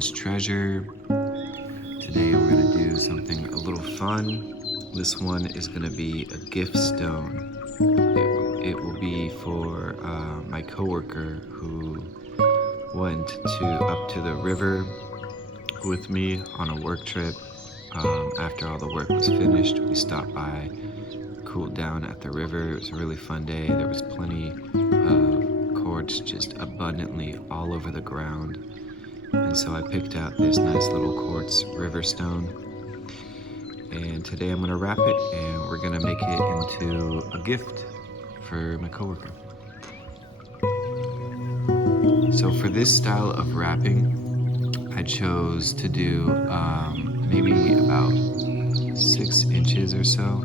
Someone's treasure. Today we're going to do something a little fun. This one is going to be a gift stone. It will be for my coworker who went up to the river with me on a work trip. After all the work was finished, we stopped by, cooled down at the river. It was a really fun day. There was plenty of quartz just abundantly all over the ground. And so I picked out this nice little quartz river stone. And today I'm going to wrap it and we're going to make it into a gift for my coworker. So for this style of wrapping, I chose to do maybe about 6 inches or so,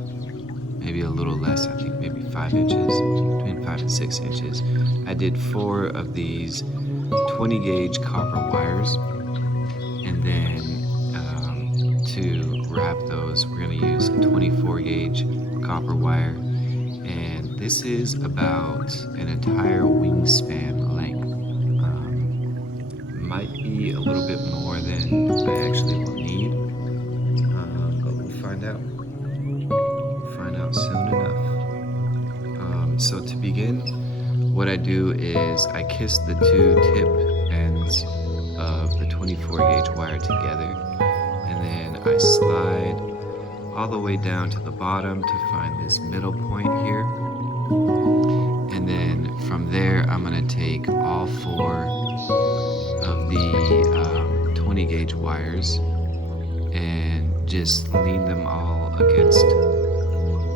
maybe a little less, I think maybe 5 inches, between 5 and 6 inches. I did 4 of these 20 gauge copper wires, and then to wrap those we're going to use a 24 gauge copper wire, and this is about an entire wingspan length. Might be a little bit more than I actually will need, but we'll find out. We'll find out soon enough. So to begin, what I do is I kiss the 2 tip ends of the 24 gauge wire together, and then I slide all the way down to the bottom to find this middle point here. And then from there I'm going to take all 4 of the 20 gauge wires and just lean them all against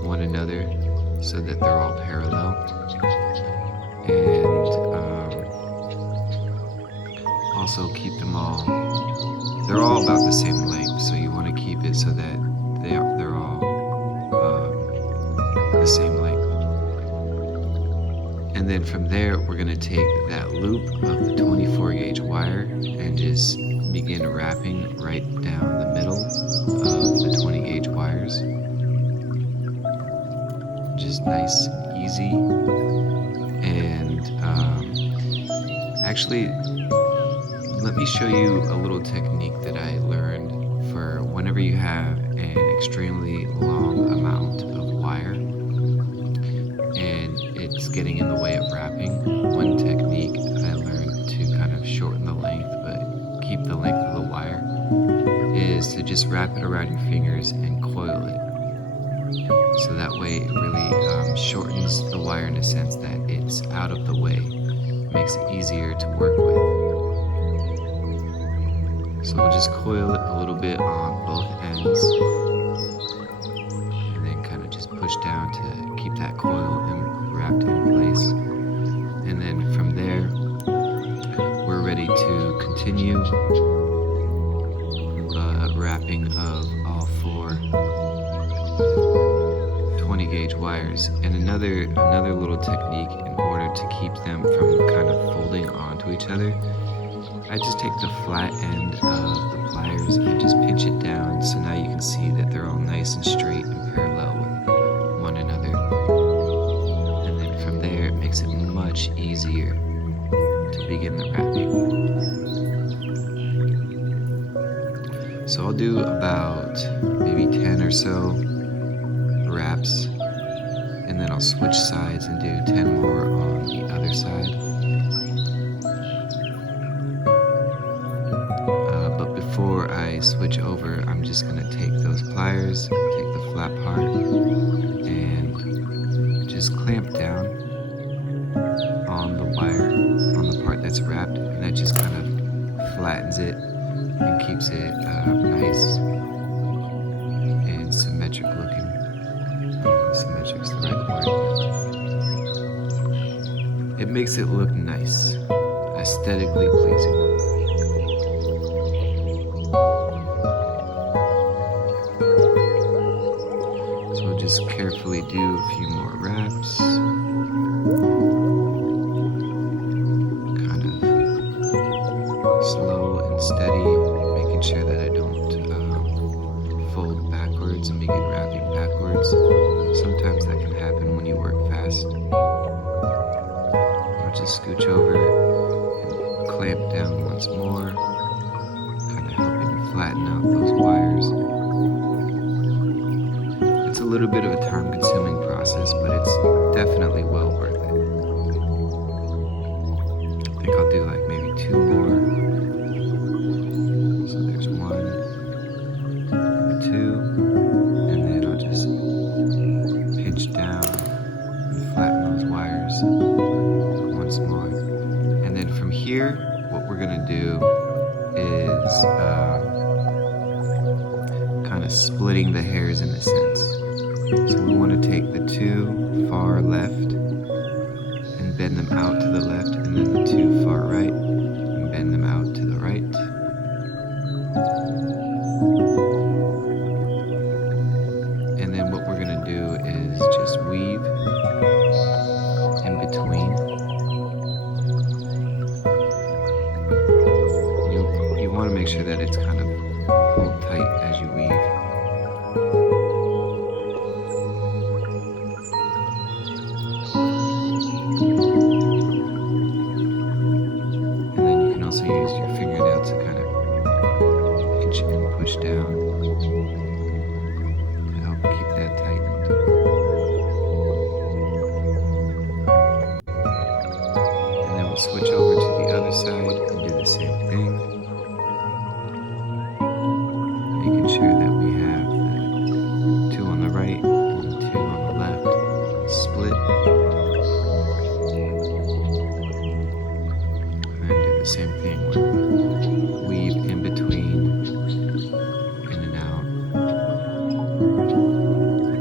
one another so that they're all parallel. And also keep them all, they're all about the same length, so you want to keep it so that they're all the same length. And then from there we're going to take that loop of the 24 gauge wire and just begin wrapping right down the middle of the 20 gauge wires. Just nice, easy. And actually, let me show you a little technique that I learned for whenever you have an extremely long amount of wire and it's getting in the way of wrapping. One technique I learned to kind of shorten the length but keep the length of the wire is to just wrap it around your fingers and coil it. So that way it really shortens the wire in a sense that it's out of the way. Makes it easier to work with. So we'll just coil it a little bit on both ends and then kind of just push down to keep that coil wrapped in place. And then from there we're ready to continue wrapping of all 4 20 gauge wires. And another little technique in order to keep them from kind of folding onto each other, I just take the flat end of the pliers and just pinch it down, so now you can see that they're all nice and straight and parallel with one another. And then from there it makes it much easier to begin the wrapping. So I'll do about maybe 10 or so wraps, and then I'll switch sides and do 10 more on the other side. But before I switch over, I'm just going to take those pliers, take the flat part, and just clamp down on the wire, on the part that's wrapped, and that just kind of flattens it and keeps it nice and symmetric looking. I don't know if symmetric's the right word. It makes it look nice, aesthetically pleasing. So we'll just carefully do a few more wraps. Kind of slow and steady, making sure that I don't fold backwards and begin wrapping backwards. Sometimes that can happen when you work fast. I'll just scooch over and clamp down once more. cutting out those wires. It's a little bit of a time-consuming process, but it's definitely well worth it. I think I'll do like maybe 2 more. So there's 1, 2, and then I'll just pinch down and flatten those wires once more. And then from here, what we're gonna do is kind of splitting the hairs in a sense. So we want to take the 2 far left and bend them out to the left, and then the 2 far right and bend them out to the right. And then what we're going to do is just weave in between. You want to make sure that it's kind of pulled tight as you weave. And then you can also use your fingernail to kind of pinch and push down to help keep that tightened. And then we'll switch over to the other side and do the same thing. Making sure that we have the 2 on the right and the 2 on the left split. And then do the same thing where we weave in between, in and out.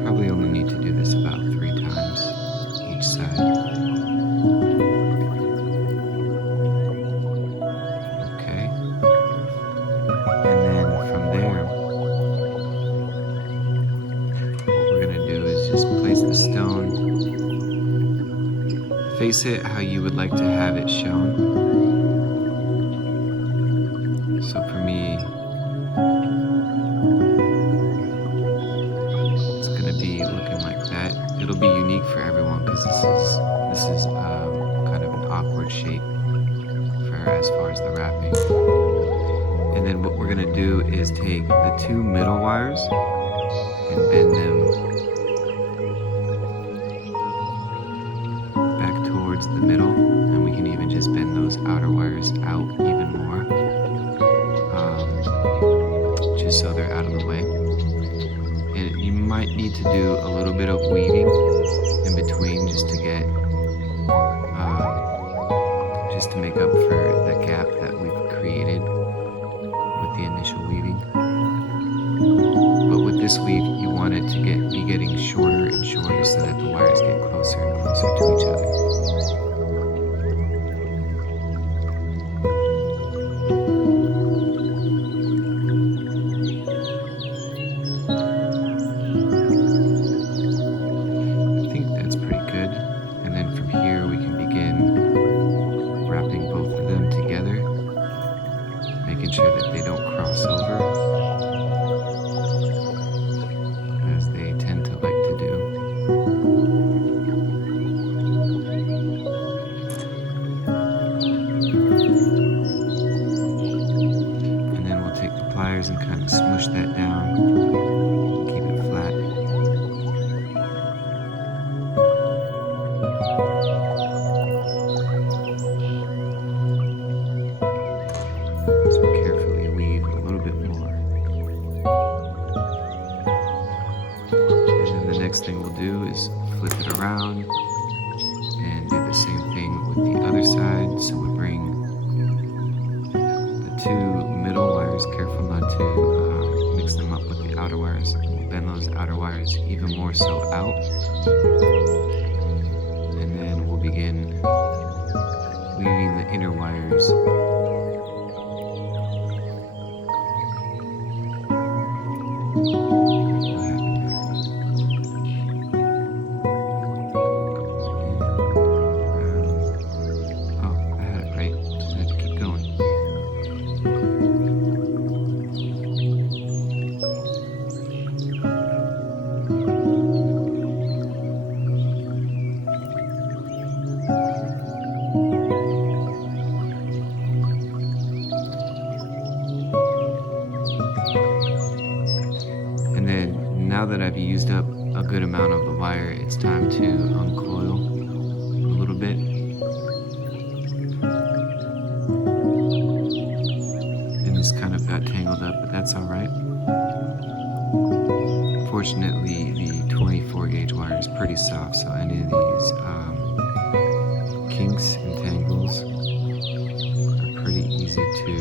Probably only need to do this about 3 times each side. Okay. And then from there, what we're going to do is just place the stone, face it how you would like to have it shown. So for me, it's going to be looking like that. It'll be unique for everyone because this is kind of an awkward shape for as far as the wrapping. And then what we're going to do is take the 2 middle wires and bend them back towards the middle, and we can even just bend those outer wires out even more, just so they're out of the way. And you might need to do a little bit of weaving in between just to get just to make up for the gap that we've created with the initial weaving. But with this weave, you want it to be getting shorter and shorter so that the wires get closer and closer to each other. I think that's pretty good. And then from here, we can begin wrapping both of them together, making sure that they don't cross over, as they tend to like to do. And then we'll take the pliers and kind of smush that down, keep it flat. So carefully weave a little bit more. And then the next thing we'll do is flip it around and do the same thing with the other side. So we bring the 2 middle wires, careful not to mix them up with the outer wires. We'll bend those outer wires even more so out. And then we'll begin weaving the inner wires. now that I've used up a good amount of the wire, it's time to uncoil a little bit. And this kind of got tangled up, but that's all right. Fortunately, the 24 gauge wire is pretty soft, so any of these kinks and tangles are pretty easy to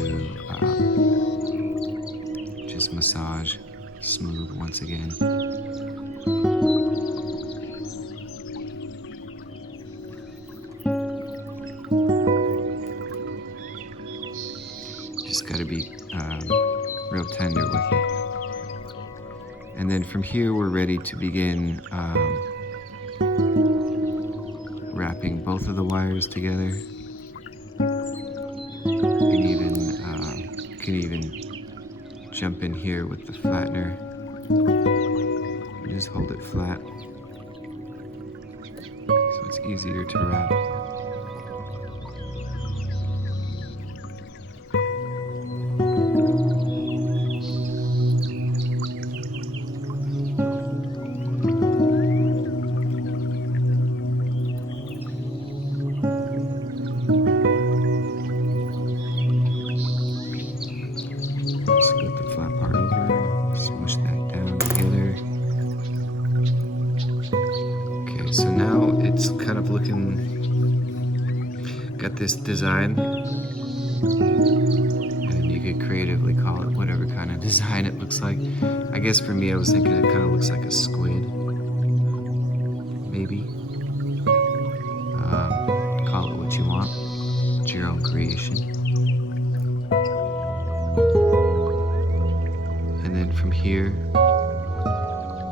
just massage smooth once again. Just got to be real tender with it. And then from here, we're ready to begin wrapping both of the wires together. You can even jump in here with the flattener. Just hold it flat, so it's easier to wrap. So now it's kind of looking, got this design, and you could creatively call it whatever kind of design it looks like. I guess for me, I was thinking it kind of looks like a squid, maybe. Call it what you want. It's your own creation. And then from here,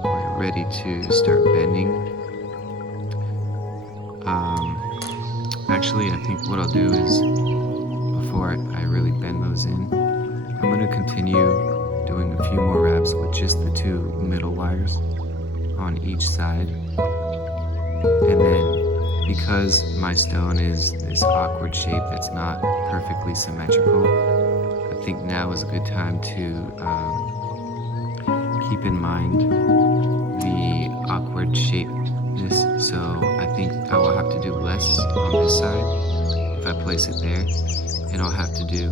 we're ready to start bending. Actually, I think what I'll do is, before I really bend those in, I'm going to continue doing a few more wraps with just the two middle wires on each side. And then, because my stone is this awkward shape that's not perfectly symmetrical, I think now is a good time to keep in mind the awkward shape. So I think I will have to do less on this side if I place it there, and I'll have to do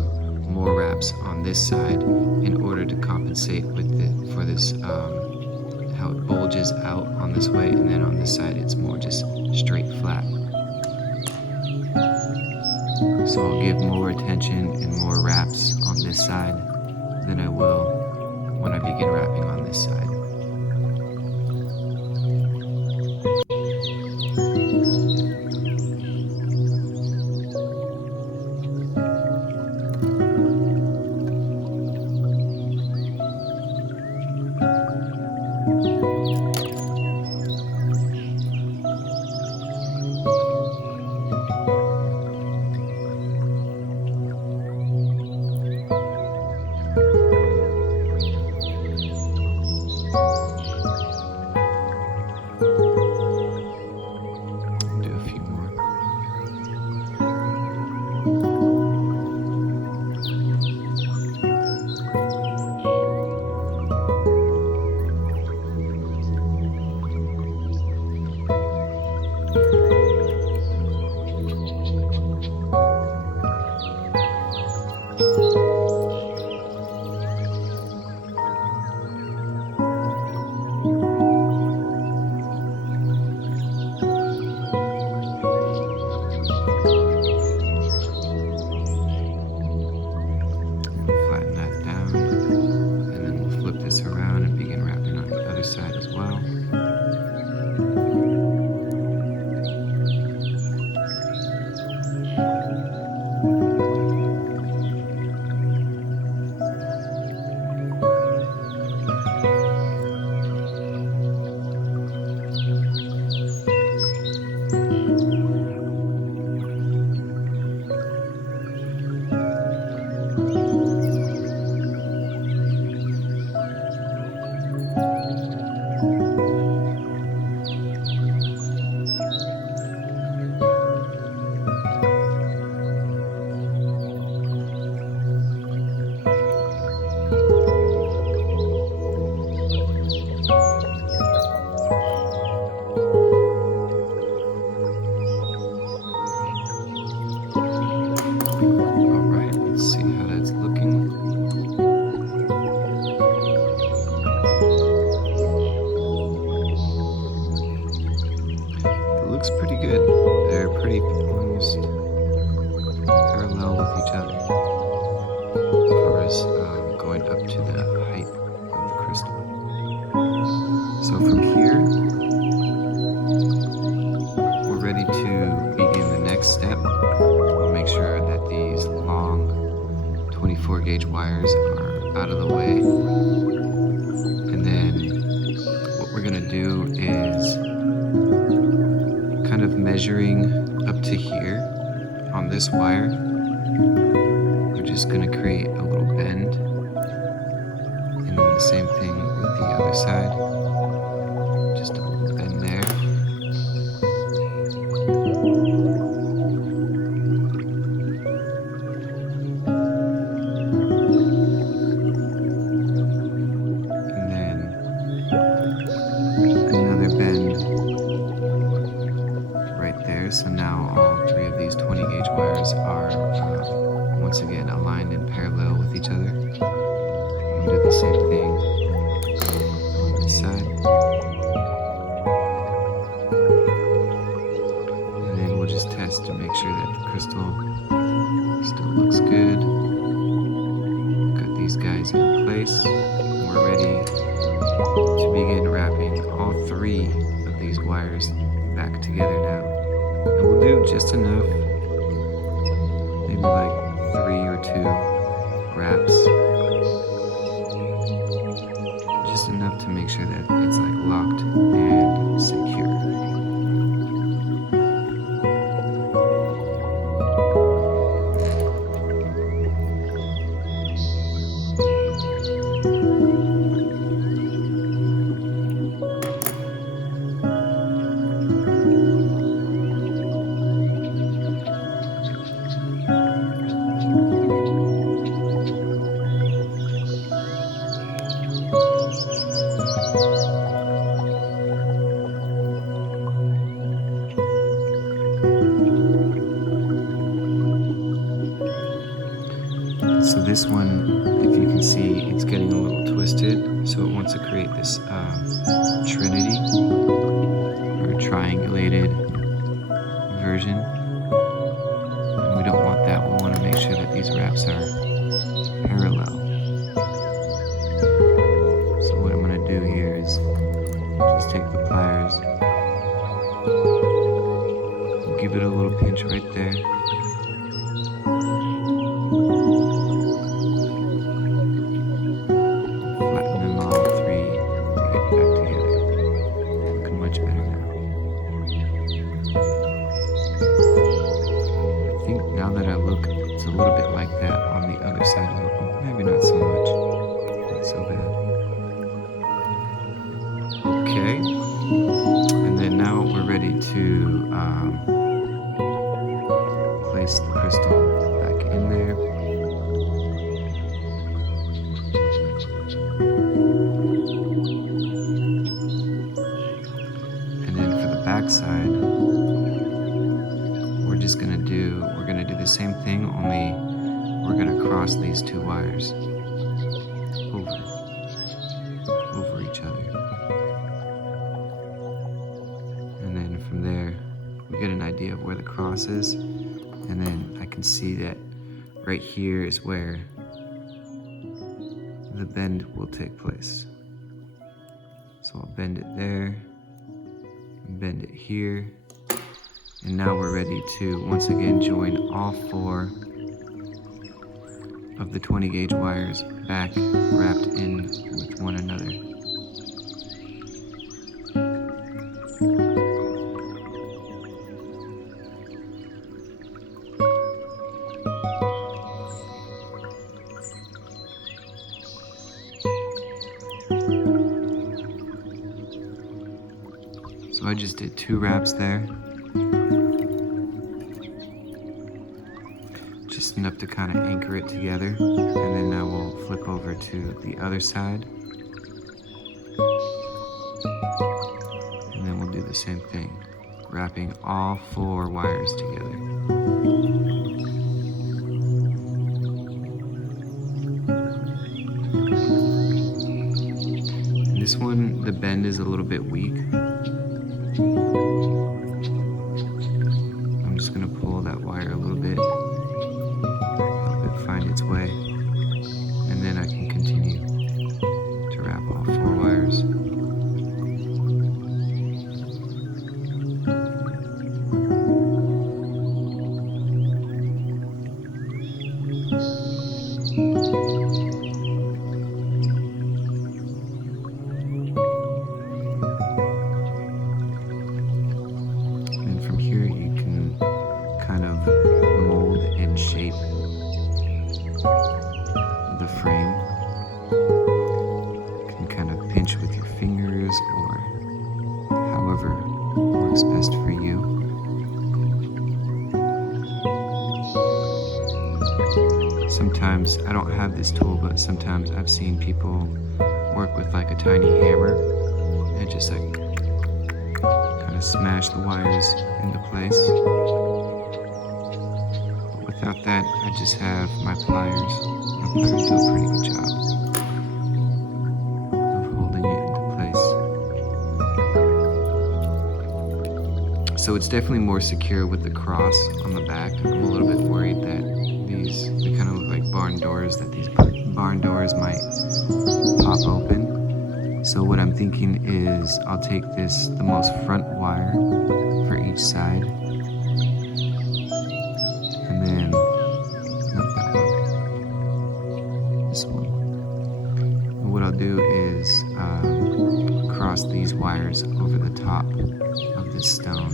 more wraps on this side in order to compensate with for this how it bulges out on this way, and then on this side it's more just straight flat. So I'll give more attention and more wraps on this side than I will when I begin wrapping on this side. up to the height of the crystal. So from here, we're ready to begin the next step. We'll make sure that these long 24 gauge wires are out of the way. And then what we're gonna do is kind of measuring up to here on this wire. We're just gonna create a little bend. And then the same thing with the other side. Just a little bend there. And then another bend right there. So now all three of these 20 gauge wires are once again aligned in parallel with each other. We'll do the same thing on this side. And then we'll just test to make sure that the crystal still looks good. Got these guys in place. We're ready to begin wrapping all three of these wires back together now. And we'll do just enough, maybe like 3 or 2 wraps. Just enough to make sure that it's like locked and secure. So this one, if you can see, it's getting a little twisted. So it wants to create this trinity or triangulated version. And we don't want that. We want to make sure that these wraps are parallel. So what I'm going to do here is just take the pliers, give it a little pinch right there. Now that I look, it's a little bit like that on the other side. Maybe not so much. Not so bad. Okay. And then now we're ready to place the crystal back in there. And then for the back side, we're gonna do the same thing, only we're gonna cross these 2 wires over each other. And then from there, we get an idea of where the cross is. And then I can see that right here is where the bend will take place. So I'll bend it there, bend it here. And now we're ready to once again join all 4 of the 20 gauge wires back wrapped in with one another. So I just did 2 wraps there. Just enough to kind of anchor it together, and then now we'll flip over to the other side, and then we'll do the same thing, wrapping all 4 wires together. And this one, the bend is a little bit weak. I'm just going to pull that wire a little bit, help it find its way, and then I can continue. You can kind of pinch with your fingers or however works best for you. Sometimes, I don't have this tool, but sometimes I've seen people work with like a tiny hammer and just like kind of smash the wires into place. But without that, I just have my pliers. My pliers do a pretty good job of holding it into place. So it's definitely more secure with the cross on the back. I'm a little bit worried that they kind of look like barn doors, that these barn doors might pop open. So what I'm thinking is I'll take the most front wire for each side, and then, not that one, this one. And what I'll do is cross these wires over the top of this stone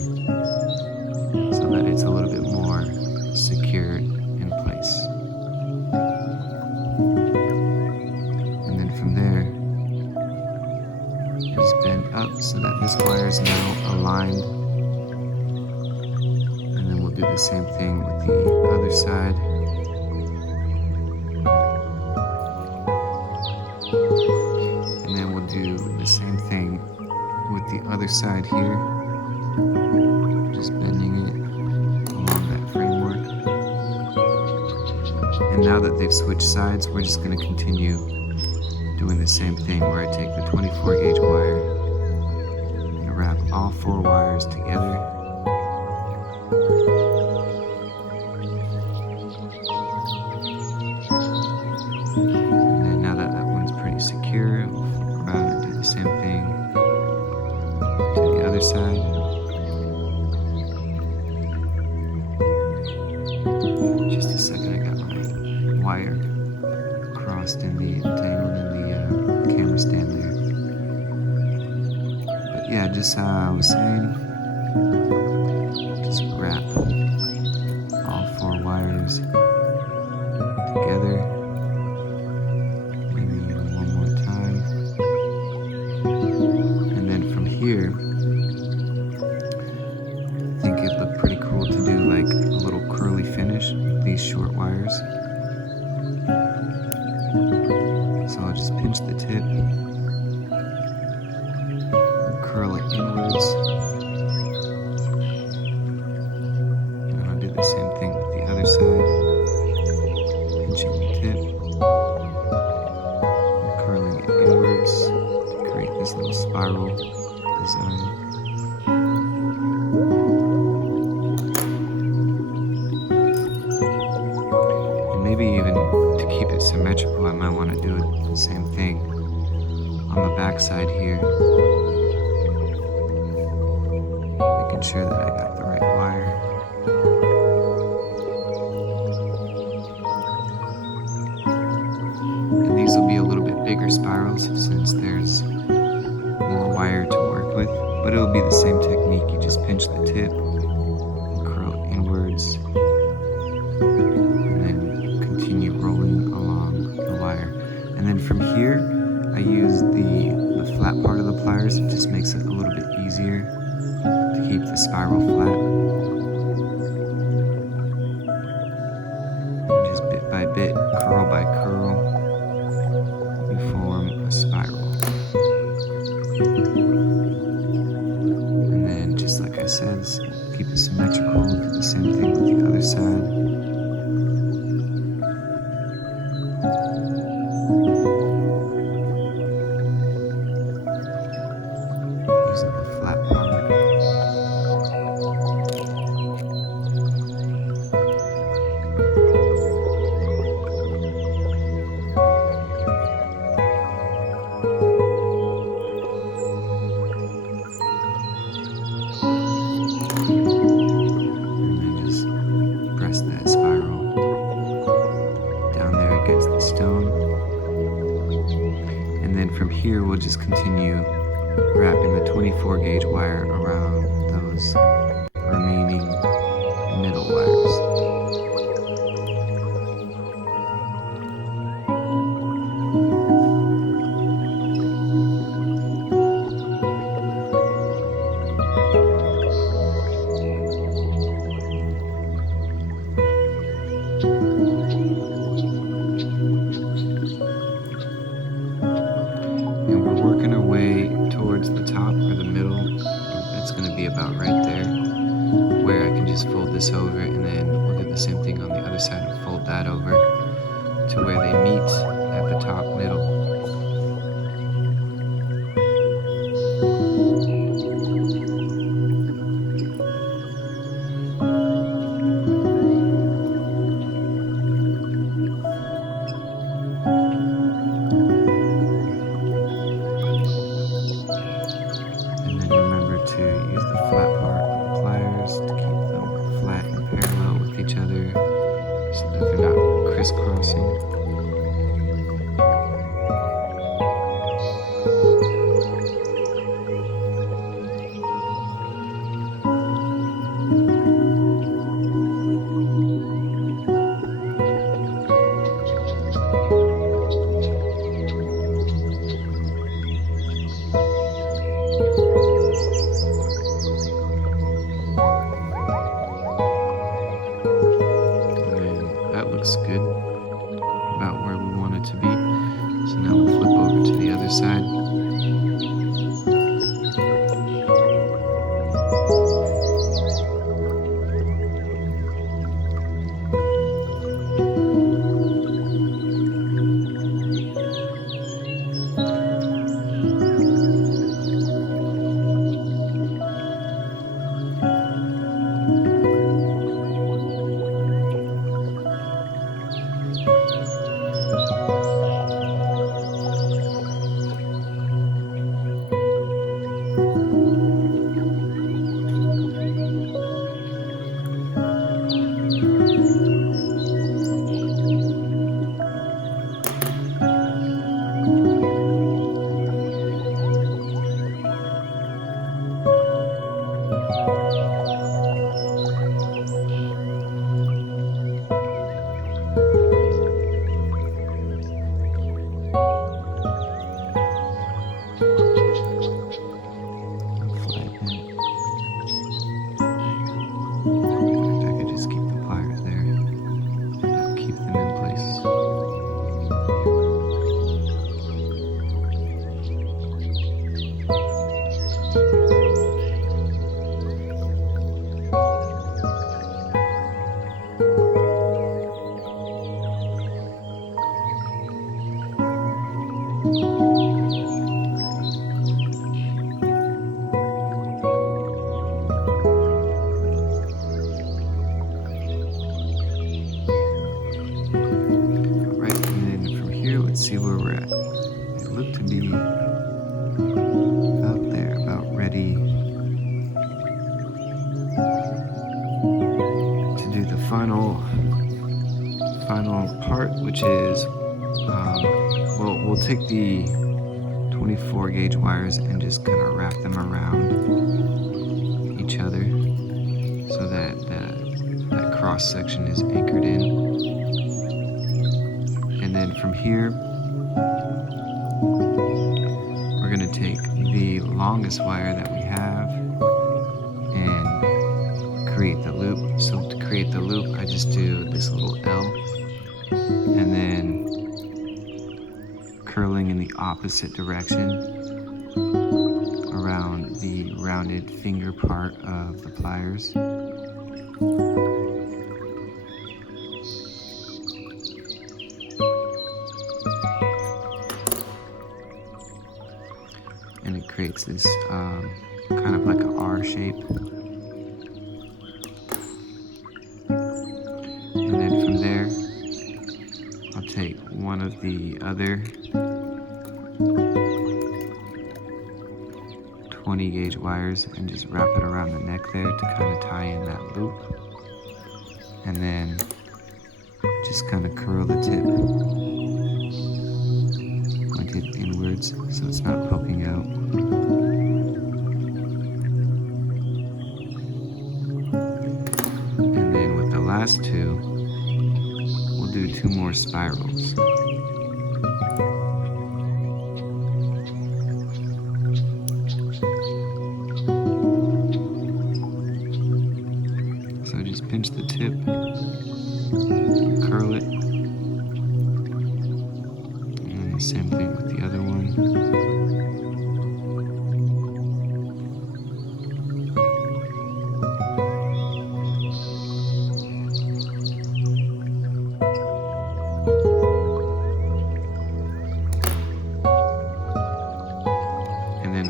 so that it's a little bit more secured in place. And then from there, just bend up so that this wire is now aligned. And then we'll do the same thing with the other side. And then we'll do the same thing with the other side here. Just bending it along that framework. And now that they've switched sides, we're just going to continue doing the same thing where I take the 24 gauge wire and wrap all 4 wires together. And then now that one's pretty secure, we'll flip around and do the same thing to the other side. Just a second, I got my wire crossed in the entangled in the camera stand there. But yeah, just how I was saying, just wrap all 4 wires together. Maybe even one more time. And then from here, I think it'd look pretty cool to do like a little curly finish with these short wires. So I'll just pinch the tip and curl it inwards. And I'll do the same thing with the other side. Pinching the tip and curling it inwards to create this little spiral design. And maybe even to keep it symmetrical, I might want to do the same thing on the back side here, making sure that I got the right wire. And these will be a little bit bigger spirals since there's more wire to work with, but it'll be the same technique. You just pinch the tip and curl it inwards, and then continue rolling along the wire. And then from here, I use the flat part of the pliers. It just makes it a little bit easier to keep the spiral flat. And just bit by bit, curl by curl, you form a spiral. And then, just like I said, keep it symmetrical. Do the same thing with the other side. Using the flat part. And then just press that spiral down there against the stone. And then from here, we'll just continue wrapping the 24 gauge wire around those remaining middle wires. towards the top or the middle. It's going to be about right there, where I can just fold this over, and then we'll do the same thing on the other side and fold that over to where they meet at the top middle. And then remember to use the flat part of the pliers to keep them flat and parallel with each other so that they're not crisscrossing. Looks good, about where we want it to be. So now we'll flip over to the other side. Let's see where we're at. It looked to be out there, about ready to do the final part, which is, well, we'll take the 24 gauge wires and just kind of wrap them around each other so that that cross section is anchored in. And then from here, we're going to take the longest wire that we have and create the loop. So to create the loop, I just do this little L and then curling in the opposite direction around the rounded finger part of the pliers. And it creates this kind of like an R shape. And then from there, I'll take one of the other 20 gauge wires and just wrap it around the neck there to kind of tie in that loop. And then just kind of curl the tip, point it inwards so it's not poking out. And then with the last two, we'll do 2 more spirals. So just pinch the tip, curl it, and then the same thing with the other one.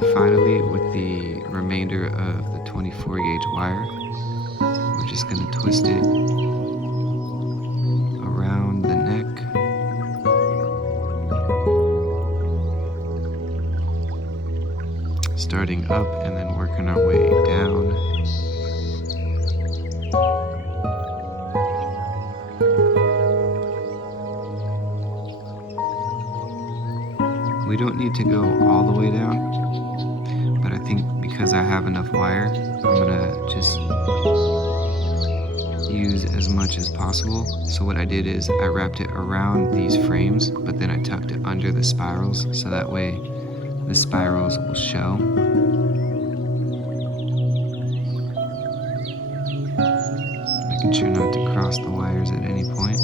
And finally, with the remainder of the 24 gauge wire, we're just going to twist it around the neck. Starting up and then working our way down. We don't need to go all the way down, but I think because I have enough wire, I'm gonna just use as much as possible. So what I did is I wrapped it around these frames, but then I tucked it under the spirals, so that way the spirals will show. Making sure not to cross the wires at any point.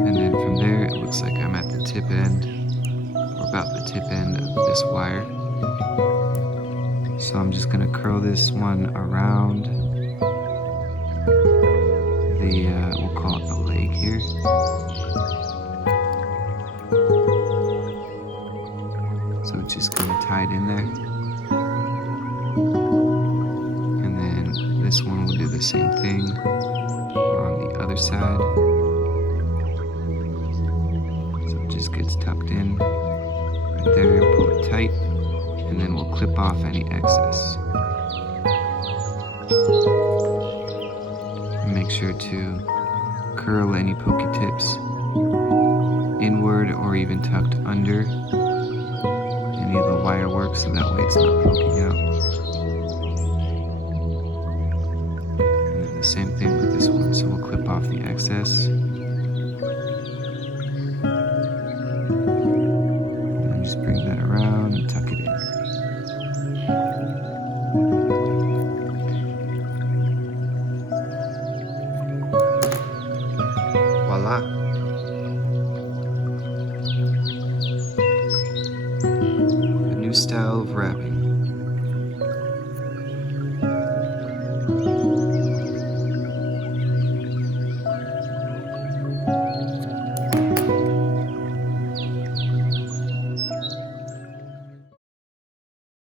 And then from there, it looks like I'm at the tip end, or about the tip end of this wire. So I'm just gonna curl this one around the, we'll call it the leg here. So it's just gonna tie it in there. And then this one will do the same thing on the other side. Just gets tucked in right there, pull it tight, and then we'll clip off any excess. Make sure to curl any pokey tips inward or even tucked under any of the wire work, so that way it's not poking out. And then the same thing with this one, so we'll clip off the excess. Just bring that around and tuck it in. Voila! A new style of wrapping.